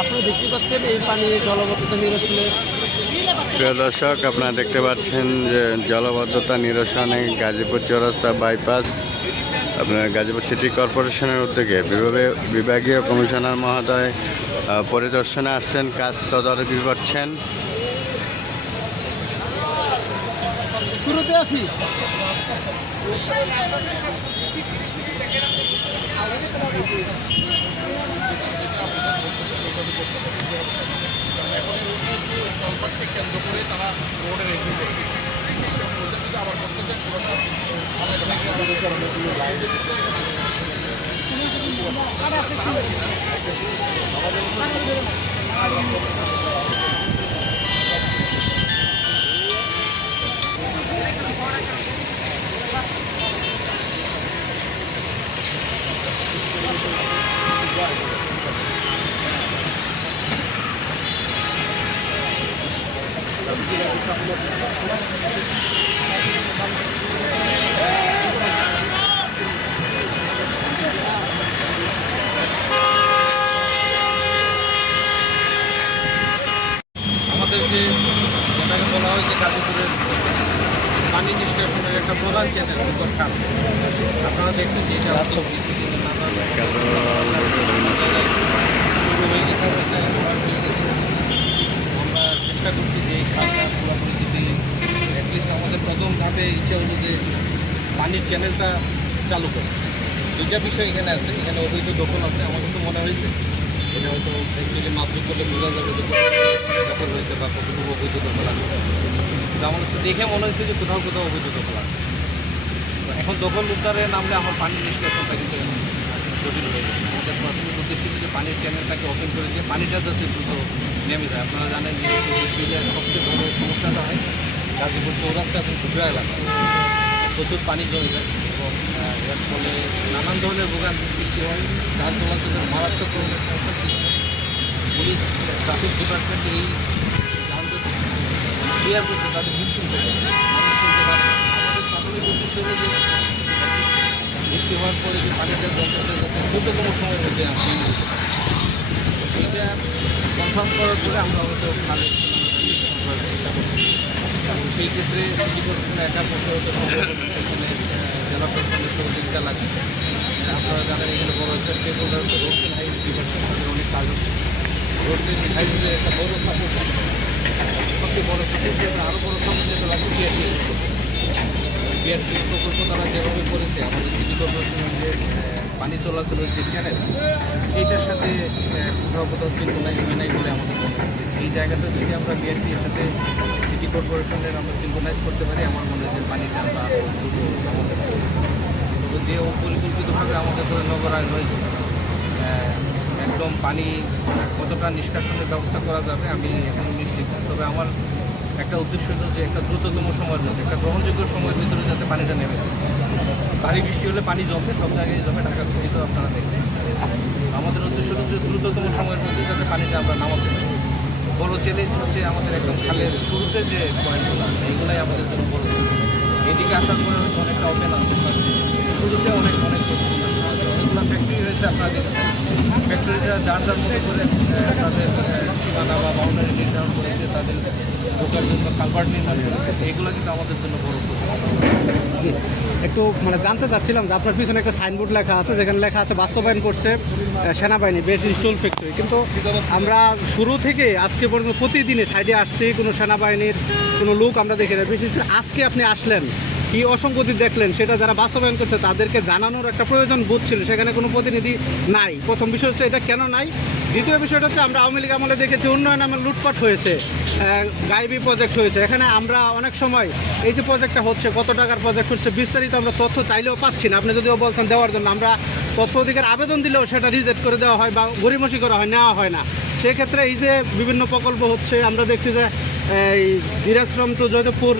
আপনারা দেখতে পাচ্ছেন এই পানি জলবদ্ধতা নিরসনে। প্রিয় দর্শক, আপনারা দেখতে পাচ্ছেন যে জলবদ্ধতা নিরসনে গাজীপুর চৌরাস্তা বাইপাস আপনার গাজীপুর সিটি কর্পোরেশনের উদ্যোগে বিভাগীয় কমিশনার মহোদয় পরিদর্শনে আসছেন, কাজ তদারকি করছেন। শুরুতে আছি কেন্দ্র করে তারা রোডে রেখে আবার করতে আমাদের যেটাকে বলা হয় যে গাজীপুরের পানি নিষ্কাশনের একটা প্রধান চ্যানেল দরকার। আপনারা দেখছেন যে এটা শুরু হয়ে গেছে, আমরা চেষ্টা করছি যে এই খালটা পুরোপুরি যদি অ্যাটলিস্ট আমাদের প্রথম ধাপে ইচ্ছা হলো যে পানির চ্যানেলটা চালু করে। দুইটা বিষয় এখানে আছে, এখানে অবৈধ দখল আছে। আমার কাছে মনে হয়েছে এটা হয়তো অ্যাকচুয়ালি মাপযোগ করলে বোঝা যাবে যে দখল হয়েছে বা কতটুকু অবৈধ দখল আছে। কিন্তু আমার কাছে দেখে মনে হয়েছে যে কোথাও কোথাও অবৈধ দখল আছে। তো এখন দখল উদ্ধারে নামলে আমার পানির নিষ্কাশনটা কিন্তু জটিল হয়ে যাবে। আমাদের প্রাথমিক উদ্দেশ্য যে পানির চ্যানেলটাকে ওপেন করে দিয়ে পানিটা যাতে দ্রুত নেমে যায়। আপনারা জানেন যে বৃষ্টির সবচেয়ে বড় সমস্যাটা হয় গাজীপুর চৌরাস্তা এবং ঘুগরা এলাকা, প্রচুর পানি জমে যায় এবং এর ফলে নানান ধরনের ভোগান্তির সৃষ্টি হয়। যার চলাচলের মারাত্মক ধরনের সমস্যা সৃষ্টি হয়। পুলিশ ট্রাফিক ডিপার্টমেন্ট এই যানজট ক্লিয়ার করতে তাদের হিমশিম করে মানুষ চলতে পারে। আমাদের প্রাথমিক উদ্দেশ্য হলো যে বৃষ্টি হওয়ার পরে যে পানিটা জমতে যাতে দ্রুততম সময়ের মধ্যে আপনি এইটা কনফার্ম করার পরে আমরা হয়তো খালের সীমানা চেষ্টা করছি। এবং সেই ক্ষেত্রে সিটি কর্পোরেশনে একা করতে হয়তো সম্ভব, এখানে জেলা প্রশাসনের সহযোগিতা লাগে। আপনারা জানেন এখানে বড় একটা স্টেক হোল্ডার হচ্ছে রোডস অ্যান্ড হাইওয়েজ ডিপার্টমেন্ট, তাদের অনেক কাজ আছে। রোডস অ্যান্ড হাইওয়েজে একটা বড় সাপোর্ট, সবচেয়ে বড় সাপোর্ট যেটা আরও বড় সাপোর্ট যেটা লাগবে বিআরটিএস প্রকল্প তারা যেভাবে করেছে আমাদের সিটি কর্পোরেশনের যে পানি চলাচলের যে চ্যানেল, এইটার সাথে কোথাও কোথাও সিনক্রোনাইজ হয় নাই বলে আমাদের মনে হচ্ছে। এই জায়গাটা যদি আমরা বিআরটির সাথে সিটি কর্পোরেশনের আমরা সিনক্রোনাইজ করতে পারি, আমার মনে হয় যে পানিটা আমরা দ্রুত আমাদের যে পরিকল্পিতভাবে আমাদের ধরে নগরায়ণ হয়েছে, একদম পানি কতটা নিষ্কাশনের ব্যবস্থা করা যাবে আমি এখন নিশ্চিত। তবে আমার একটা উদ্দেশ্য হলো যে একটা দ্রুততম সময়ের মধ্যে, একটা গ্রহণযোগ্য সময়ের ভিতরে যাতে পানিটা নেমে যায়। ভারী বৃষ্টি হলে পানি জমবে, সব জায়গায় জমে, ঢাকা সিটিতেও আপনারা দেখবেন। আমাদের উদ্দেশ্য হলো যে দ্রুততম সময়ের মধ্যে যাতে পানিটা আমরা নামাতে পারি। বড় চ্যালেঞ্জ হচ্ছে আমাদের একদম খালের শুরুতে যে পয়েন্টগুলো আছে এইগুলাই আমাদের জন্য বড় চ্যালেঞ্জ। এদিকে আসার পরে হয়তো অনেকটা ওপেন আছে, শুরুতে অনেক অনেকগুলো ফ্যাক্টরি হয়েছে। আপনারা দেখেছেন ফ্যাক্টরিটা যার যার মতো করে তাদের সীমানা বা বাউন্ডারি নির্ধারণ করেছে, তাদের ঢোকার জন্য কালভার্ট নির্মাণ করেছে। এইগুলো কিন্তু আমাদের জন্য বড় জি, একটু জানতে চাচ্ছিলাম যে আপনার পিছনে একটা সাইনবোর্ড লেখা আছে, যেখানে লেখা আছে বাস্তবায়ন করছে সেনাবাহিনী বেস ইনস্টল ফ্যাক্টরি, কিন্তু আমরা শুরু থেকে আজকে পর্যন্ত প্রতিদিনে সাইডে আসছি, কোনো সেনাবাহিনীর কোনো লোক আমরা দেখি না। বিশেষ করে আজকে আপনি আসলেন, কী অসঙ্গতি দেখলেন সেটা যারা বাস্তবায়ন করছে তাদেরকে জানানোর একটা প্রয়োজন বোধ ছিল, সেখানে কোনো প্রতিনিধি নাই। প্রথম বিষয় হচ্ছে এটা কেন নাই। দ্বিতীয় বিষয়টা হচ্ছে আমরা আওয়ামী লীগ আমলে দেখেছি উন্নয়ন আমলে লুটপাট হয়েছে, গাইবি প্রজেক্ট হয়েছে। এখানে আমরা অনেক সময় এই যে প্রজেক্টটা হচ্ছে, কত টাকার প্রজেক্ট হচ্ছে, বিস্তারিত আমরা তথ্য চাইলেও পাচ্ছি না। আপনি যদিও বলছেন দেওয়ার জন্য, আমরা তথ্য অধিকার আবেদন দিলেও সেটা রিজেক্ট করে দেওয়া হয় বা গড়িমসি করা হয়, নেওয়া হয় না। সেক্ষেত্রে এই যে বিভিন্ন প্রকল্প হচ্ছে, আমরা দেখছি যে এই বীরাশ্রম টু জয়দেবপুর